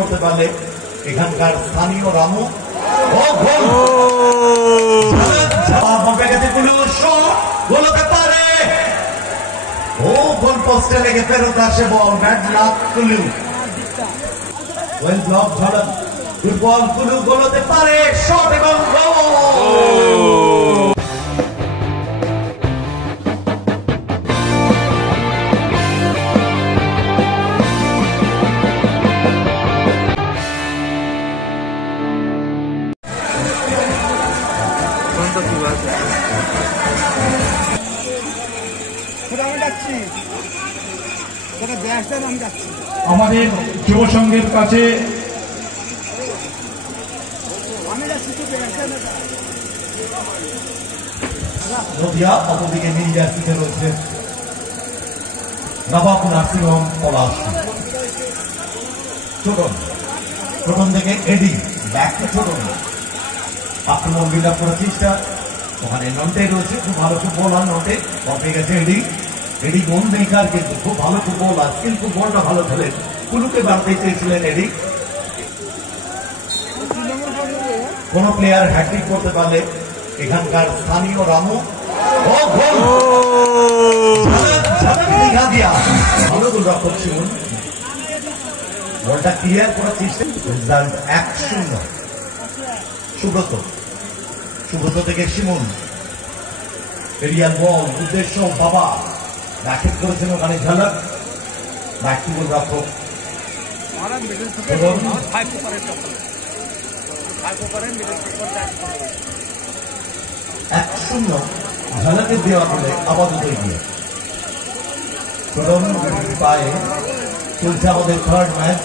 করতে পারলে এখানকার স্থানীয় রামু ও গোল গোল হতে পারে ও গোল পোস্টে লেগে ফেরত আসে বল ব্যাট লাক কুলু ওয়েল ব্লক ঝলক গুড বল কুলু গোল হতে পারে শট এবং গোল আমাদের যুব সংঘের কাছে নদিয়া অপরদিকে নীল জার্সিতে রয়েছে নবাব নার্সিং হোম পলাশ ছোটন ছোটন থেকে এডি ব্যাক টু ছোটন আক্রমণ বিল্ড আপ করার চেষ্টা ওখানে নন্টে রয়েছে খুব ভালো ফুটবলার নন্টে বল পেয়ে গেছে এডি এডি গোল মেকার কিন্তু খুব ভালো ফুটবলার কিন্তু বলটা ভালো খেলেন কুলুকে বাড়তে চেয়েছিলেন এডি কোন প্লেয়ার হ্যাট্রিক করতে পারলে এখানকার স্থানীয় রামু ও গোল দেখা দিয়া ভালো গোলরক্ষক ছিলেন বলটা ক্লিয়ার করার চেষ্টা রেজাল্ট 1-0 সুব্রত সুব্রত থেকে শিমুল এরিয়াল বল উদ্দেশ্য বাবা ব্যাটিং করেছেন ওখানে ঝলক ব্যাটিং গোলরক্ষক 1-0 ঝলকের দেওয়া বলে আপাতত এগিয়ে পায়ে চলছে আমাদের third match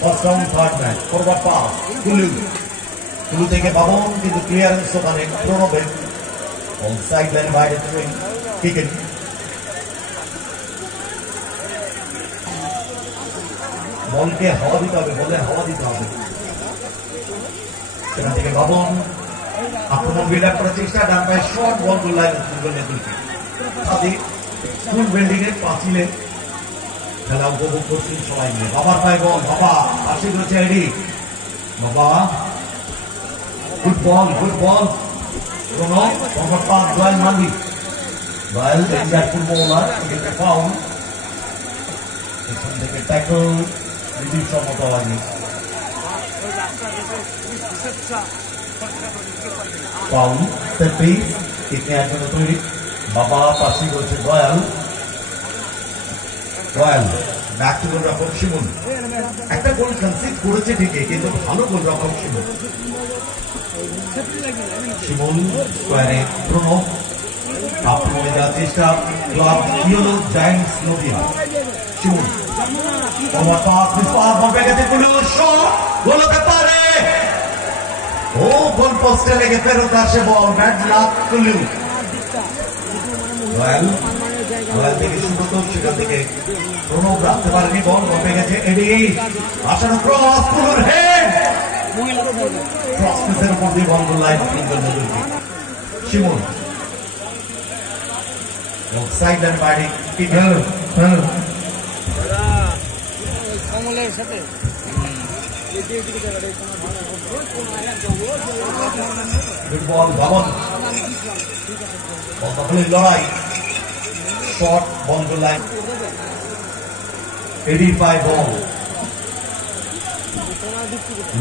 first round third match forward pass Kulu Kulu থেকে বাবন কিন্তু ক্লিয়ারেন্স ওখানে প্রণবের অন সাইড লাইন বাইরে ক্রিকেট বলকে হাওয়া দিতে হবে বলে হাওয়া দিতে হবে সেখান থেকে বাবন আক্রমণ বিল্ড আপ করার চেষ্টা ডান পায়ে শর্ট বল গোলায় সাথে স্কুল বিল্ডিং এর পাঁচিলে খেলা উপভোগ করছেন সবাই মিলে বাবার পায়ে বল বাবা পাশে রয়েছে এডি বাবা গুড বল নম্বর 5 Joel mandi Joel exact footballer foul এখান থেকে ট্যাকল নীতি সম্মত হয়নি ফাউল তেপিস এখানে একজন তৈরি বাবা পাশে রয়েছে জয়াল ব্যাক টু গোলরক্ষক শিমুল একটা গোল কনসিড করেছে ঠিকই কিন্তু ভালো গোলরক্ষক শিমুল স্কোয়ারে প্রণব আক্রমণে যাওয়ার চেষ্টা ক্লাব ইয়েলো জায়ান্টস নদিয়া শিমুল গোল হতে পারে ও গোল পোস্টে লেগে ফেরত আসে বল ব্যাট লাক কুলু রয়্যাল থেকে সুব্রত সেখান থেকে প্রণব রাখতে পারেনি বল পেয়ে গেছে এডি আসানো ক্রস কুলুর হেড ক্রসের উপর দিয়ে বল লাইন শিমুল সাইড লাইন বাইরে সাথে বল ভবন দখলের লড়াই শট বন্ধ লাইন এডি পায় বল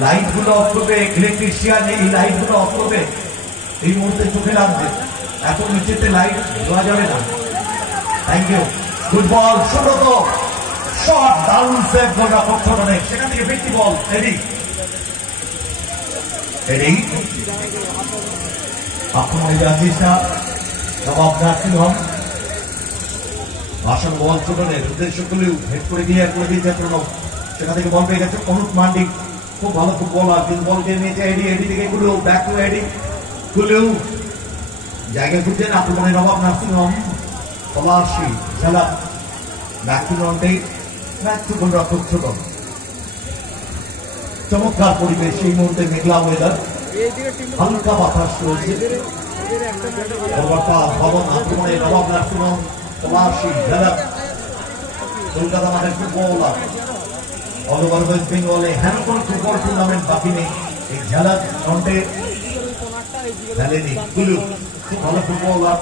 লাইট গুলো অফ করবে ইলেকট্রিশিয়ান এই লাইট গুলো অফ করবে এই মুহূর্তে চোখে লাগবে এত নিচেতে লাইট দেওয়া যাবে না thank you good ball Subrata shot দারুণ সেভ গোলরক্ষক ছোটনের সেখান থেকে ব্যক্তি বল এডি আক্রমণে যাওয়ার চেষ্টা নবাব নার্সিং হোম ভাষণ বল ছোটনের উদ্দেশ্য গুলি হেড করে ক্লিয়ার করে দিয়েছে প্রণব সেখান থেকে বল পেয়ে গেছে অনুপ মান্ডি খুব ভালো ফুটবলার কিন্তু বল দিয়ে নিয়েছে এডি থেকে গুলো ব্যাক টু এডি গুলো জায়গায় খুঁজছেন আক্রমণে Nabab nursing home Palashi Jhalak back to Nonte back to গোলরক্ষক ছোটন চমৎকার পরিবেশ এই মুহূর্তে মেঘলা ওয়েদার হালকা বাতাস রয়েছে ভবন আক্রমণে নবাব নার্সিং হোম পলাশি ঝালাক কলকাতা মাঠের ফুটবলার অল ওভার ওয়েস্ট বেঙ্গলে হ্যান কোন ফুটবল টুর্নামেন্ট বাকি নেই। এই ঝালাক নন্টে খেলেনি কুলু, খুব ভালো ফুটবলার।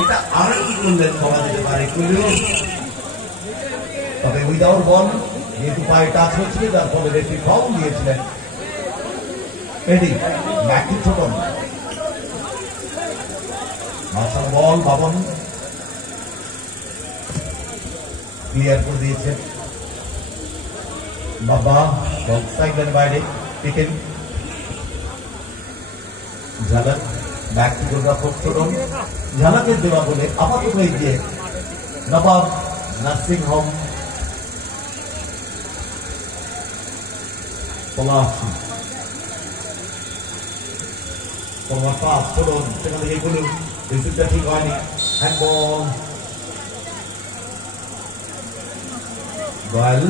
এটা আরো কি করলেন বলা যেতে পারে কুলু, তবে উইদাউট বল যেহেতু পায়ে টাচ হচ্ছিল যার ফলে রেফারি ফাউল দিয়েছিলেন। এডি ম্যাকি ছোটন মার্শাল বল বাবন ক্লিয়ার করে দিয়েছেন। বাবা বল সাইডের বাইরে টিকেন ঝালাক ব্যাক টু গোলরক্ষক ছোটন। ঝালাকের দেওয়া বলে আপাতত এগিয়ে নবাব নার্সিং হোম পলাশি। তোমার পাস ছোটন সেখান থেকে বলুন রিসিভটা ঠিক হয়নি, হ্যান্ডবল দয়াল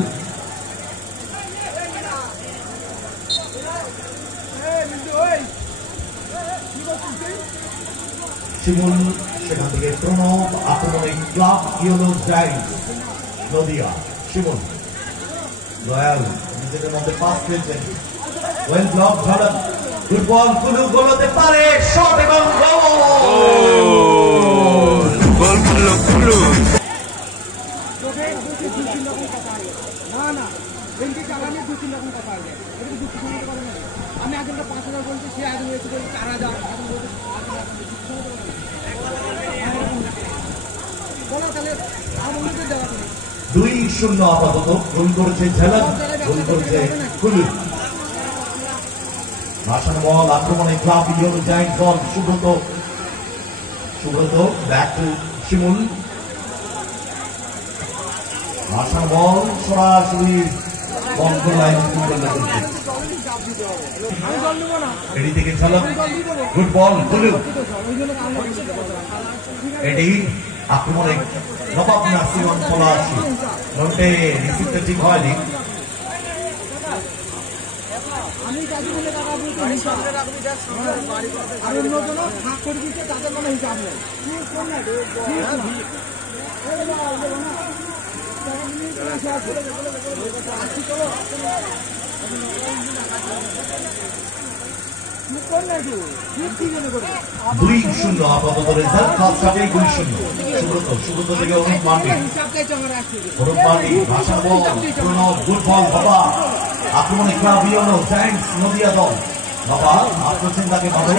শিমুল সেখান থেকে প্রণব আক্রমণে ক্লাব ইয়েলো জায়ান্টস নদিয়া। শিমুল দয়াল নিজেদের মধ্যে পাস খেলছেন, well block Jhalak, good ball কুলু, গোল হতে পারে, শট এবং গোল। আমি আগে 5,000 বলছি, সে আগে হয়েছে 4,000 বলো, তাহলে আমাদের দেওয়া 2-0 আপাতত। গোল করেছে ঝালাক, গোল করেছে কুলু। ভাসান বল আক্রমণে club yellow giants ball Subrata, Subrata back to Shimul. ভাসান বল সরাসরি বল লাইন এডি থেকে ঝালাক, গুড বল কুলু। এডি আক্রমণে নবাব নার্সিং হোম পলাশি, নন্টে রিসিভটা ঠিক হয়নি। আমি কাজে বলে আর অন্য জন ভাগ করে দিচ্ছে, তাদের কোনো হিসাব নেই। দুই শূন্য আপাতত রেজাল্ট, ফার্স্ট হাফে 2-0। সুব্রত, সুব্রত থেকে অনুপ মান্ডি, অনুপ মান্ডি ভাষা বল প্রণব, গুড বল বাবা আক্রমণে ক্লাব ইয়েলো জায়ান্টস নদিয়া দল। বাবা আত্মচিন্তাকে বাধা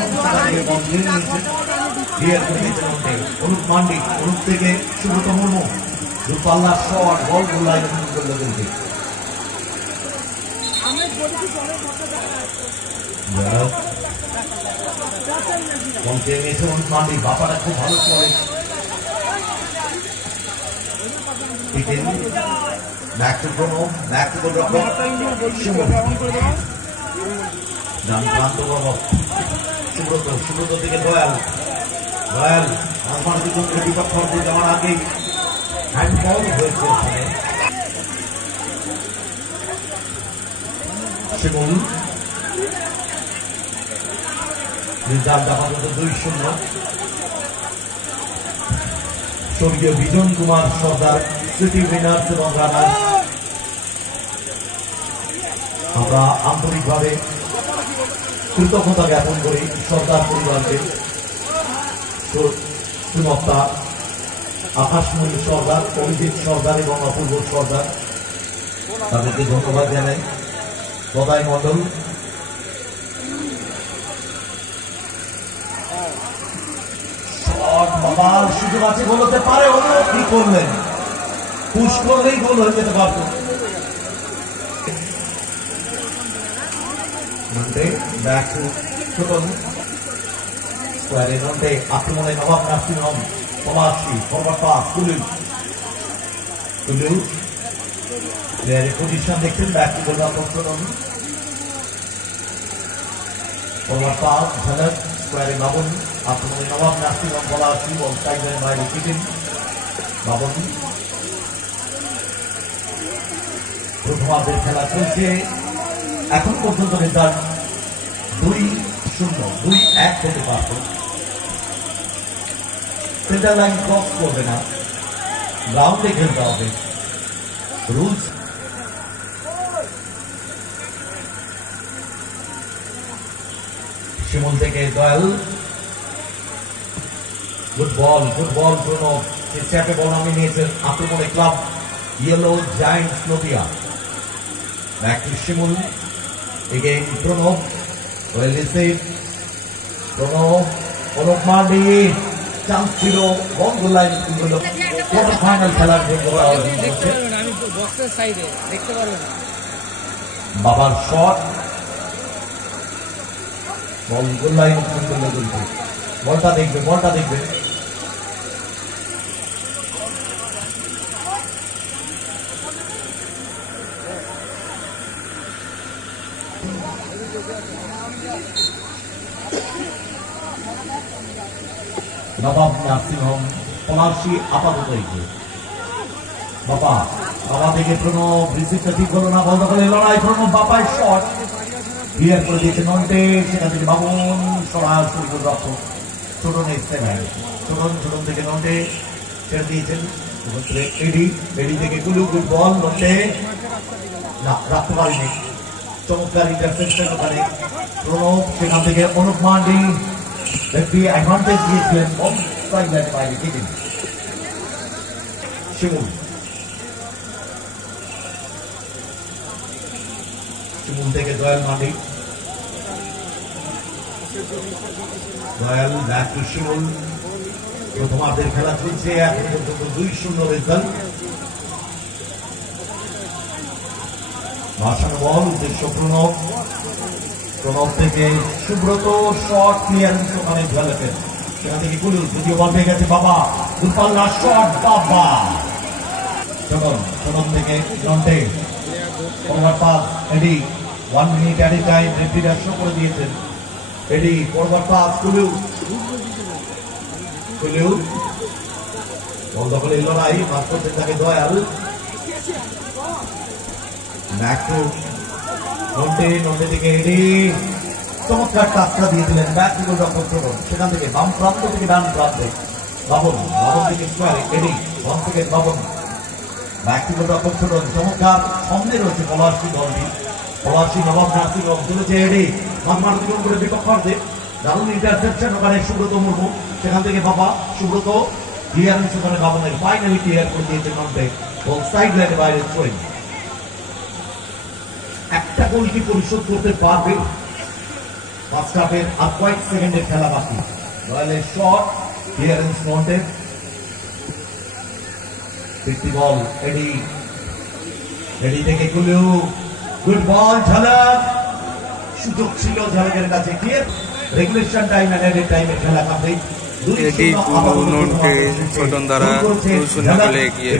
থেকে বল নিয়ে নিয়েছেন, ক্লিয়ার করে দিয়েছেন অনুপ মান্ডি। অনুপ থেকে সুব্রত মুর্মু, দূরপাল্লার শট, বল গোল লাইনে করলো কিন্তু বল পেয়ে নিয়েছে অনুপ মান্ডি। বাবাটা খুব ভালো চলে, back to Pranab, back to গোলরক্ষক শিমুল, ক্লান্ত গৌরব সুব্রত, সুব্রত থেকে দয়াল, দয়াল আমার দুজনকে বিপক্ষ হতে যাওয়ার আগেই হ্যান্ডবল হয়েছে ওখানে। শিমুল রেজাল্ট আপাতত 2-0। স্বর্গীয় বিজন কুমার সর্দার স্মৃতি উইনার্স এবং রানার্স, আমরা আন্তরিকভাবে কৃতজ্ঞতা জ্ঞাপন করি সর্দার পরিবারকে। সুমত্তা আকাশমণি সর্দার, অভিজিৎ সর্দার এবং অপূর্ব সর্দার, তাদেরকে ধন্যবাদ জানাই। সদাই মন্ডল বাবার সুযোগ আছে, গোল হতে পারে, কি করলেন, পুশ করলেই গোল হয়ে যেতে পারত। আক্রমণে Nabab nursing home Palashi, forward pass Kulu, Kulu প্লেয়ারের পজিশন দেখছেন, ব্যাক টু গোলরক্ষক ছোটন, ফরওয়ার্ড পাস ঝালাক স্কোয়ারে বাবন, আক্রমণে নবাব নার্সিং হোম পলাশি, বল সাইডের বাইরে টিকেন বাবন। প্রথমার্ধের খেলা চলছে, এখন পর্যন্ত রেজাল্ট 2-0, 2-1 হতে পারত। সেন্টার লাইন ক্রস করবে না, গ্রাউন্ডে খেলতে হবে। রুলস শিমুল থেকে দয়াল, গুড বল প্রণব, চেপে বল নামিয়ে নিয়েছেন আক্রমণে club yellow giants Nadia. Back to Shimul, again Pranab, well receive, Pranab mandi, chance ছিল, বল গোল লাইন কোয়ার্টার ফাইনাল খেলার জন্য দেখতে পারবেন, আমি বক্সের সাইডে দেখতে পারবেন। বাবার শট, বল গোল লাইন বলটা দেখবে নবাব নার্সিং হোম পলাশী আপাতত এগিয়ে। বাবা থেকে প্রণব, রিসিভটা ঠিক হলো না, বল দখলে লড়াই, প্রণব বাবার শট ক্লিয়ার করে দিয়েছে নন্টে, সেখান থেকে বাবন সরাসরি রক্ত ছোটন এসছে নাই, ছোটন থেকে নন্টে ছেড়ে দিয়েছেন এডি থেকে গুলু, গুড বল নন্টে, না রাখতে পারেনি, চমৎকার ইন্টারসেপশন ওখানে প্রণব, সেখান থেকে অনুপ মান্ডি একটি অ্যাডভান্টেজ দিয়েছিলেন, বল স্ট্রাইক লাইনের বাইরে কেটে শিমুল থেকে দয়াল মান্ডি, দয়াল ব্যাক টু শিমুল। প্রথমার্ধের খেলা চলছে, এখন পর্যন্ত 2-0 রেজাল্ট। ভাসানো বল, উদ্দেশ্য প্রণব থেকে সুব্রত, শট ক্লিয়ারেন্স ওখানে ঢালেন, সেখান থেকে গুলু, দ্বিতীয় বল পেয়ে গেছে বাবা, দুপাল্লা শট বাবা, ছোটন থেকে নন্টে, ফরওয়ার্ড পাস এডি, 1 মিনিট এট এ টাইম রেফারিরা শো করে দিয়েছেন। এডি ফরওয়ার্ড পাস গুলু, বল দখলের লড়াই, মাঠ করছেন তাকে দয়াল, ব্যাক টু নন্টে থেকে এডি, চমৎকার টাচটা দিয়ে দিলেন, ব্যাক টু গোলরক্ষক ছোটন, সেখান থেকে বাম প্রান্ত থেকে ডান প্রান্তে বাবন থেকে স্কোয়ারে এডি, বাম থেকে বাবন, ব্যাক টু গোলরক্ষক ছোটন, চমৎকার সামনে রয়েছে পলাশী দলটি, পলাশী নবাব নার্সিং হোম চলেছে এডি, মাঠ অতিক্রম করে বিপক্ষার্থে দারুণ ইন্টারসেপশন ওখানে সুব্রত মুর্মু, সেখান থেকে বাবা সুব্রত ক্লিয়ারেন্স ওখানে বাবনের, ফাইনালি ক্লিয়ার করে দিয়েছে নন্টে, বল সাইড লাইনের বাইরে থ্রোইং। একটা গোল কি পরিশোধ করতে পারবে? ফার্স্ট হাফের আর কয়েক সেকেন্ডের খেলা বাকি। রয়্যালের শট, ক্লিয়ারেন্স নন্টে, ফিরতি বল এডি থেকে গুলু, গুড বল ঝলক, সুযোগ ছিল ঝলকের কাছে, clear regulation time and added টাইমের খেলা কমপ্লিট। এটি গুলু নন্টে ছোটন দ্বারা 2-0 গোলে এগিয়ে।